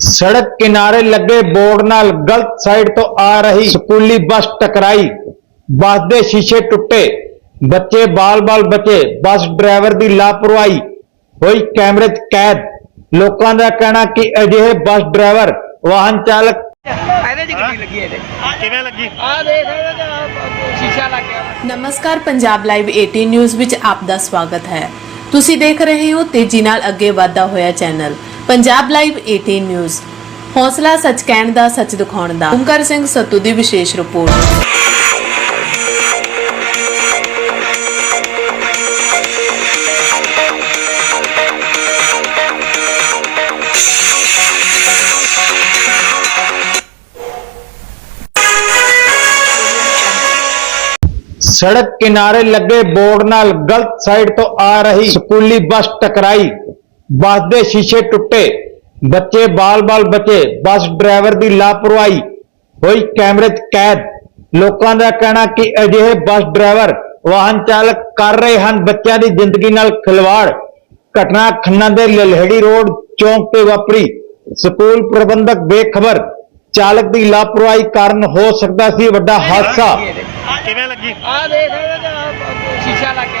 ਸੜਕ ਕਿਨਾਰੇ ਲੱਗੇ ਬੋਰਡ ਨਾਲ ਗਲਤ ਸਾਈਡ ਤੋਂ ਆ ਰਹੀ ਸਕੂਲੀ ਬੱਸ ਟਕਰਾਈ। ਬੱਸ ਦੇ ਸ਼ੀਸ਼ੇ ਟੁੱਟੇ। ਬੱਚੇ ਬਾਲ-ਬਾਲ ਬਚੇ ਬੱਸ ਡਰਾਈਵਰ ਦੀ ਲਾਪਰਵਾਹੀ ਹੋਈ ਕੈਮਰੇ 'ਚ ਕੈਦ। ਲੋਕਾਂ ਦਾ ਕਹਿਣਾ ਕਿ ਅਜਿਹੇ ਬੱਸ ਡਰਾਈਵਰ ਵਾਹਨ ਚਾਲਕ ਇਹਦੇ ਚ ਗੱਡੀ ਲੱਗੀ ਇਹਦੇ। ਕਿਵੇਂ ਲੱਗੀ? ਆ ਦੇਖ ਇਹਦੇ ਚ ਆਹ ਸ਼ੀਸ਼ਾ ਲੱਗ ਗਿਆ। ਨਮਸਕਾਰ ਪੰਜਾਬ ਲਾਈਵ 18 ਨਿਊਜ਼ ਵਿੱਚ ਆਪ ਦਾ ਸਵਾਗਤ ਹੈ। ਤੁਸੀਂ ਦੇਖ ਰਹੇ ਹੋ ਤੇਜ਼ੀ ਨਾਲ ਅੱਗੇ ਵਧਦਾ ਹੋਇਆ ਚੈਨਲ। Punjab live 18 news. ਹੌਸਲਾ ਸੱਚ ਕਹਿਣ ਦਾ, ਸੱਚ ਦਿਖਾਉਣ ਦਾ। ਓਮਕਾਰ ਸਿੰਘ ਸੱਤੂ ਦੀ ਵਿਸ਼ੇਸ਼ ਰਿਪੋਰਟ। ਸੜਕ ਕਿਨਾਰੇ ਲੱਗੇ ਬੋਰਡ ਨਾਲ ਗਲਤ ਸਾਈਡ ਤੋਂ ਆ ਰਹੀ ਸਕੂਲੀ ਬੱਸ ਟਕਰਾਈ। ਬੱਸ ਦੇ ਸ਼ੀਸ਼ੇ ਟੁੱਟੇ ਬੱਚੇ ਬਾਲ-ਬਾਲ ਬਚੇ ਬੱਸ ਡਰਾਈਵਰ ਦੀ ਲਾਪਰਵਾਹੀ ਹੋਈ ਕੈਮਰੇ 'ਚ ਕੈਦ। ਲੋਕਾਂ ਦਾ ਕਹਿਣਾ ਕਿ ਅਜਿਹੇ ਬੱਸ ਡਰਾਈਵਰ ਵਾਹਨ ਚਾਲਕ ਕਰ ਰਹੇ ਹਨ ਬੱਚਿਆਂ ਦੀ ਜ਼ਿੰਦਗੀ ਨਾਲ ਖਿਲਵਾੜ। ਘਟਨਾ ਖੰਨਾ ਦੇ ਲਲਹੜੀ ਰੋਡ ਚੌਂਕ ਤੇ ਵਾਪਰੀ। ਸਕੂਲ ਪ੍ਰਬੰਧਕ ਬੇਖਬਰ ਚਾਲਕ ਦੀ ਲਾਪਰਵਾਹੀ ਕਾਰਨ ਹੋ ਸਕਦਾ ਸੀ ਵੱਡਾ ਹਾਦਸਾ। ਕਿਵੇਂ ਲੱਗੀ? ਆ ਦੇਖ ਸ਼ੀਸ਼ਾ ਲੱਗ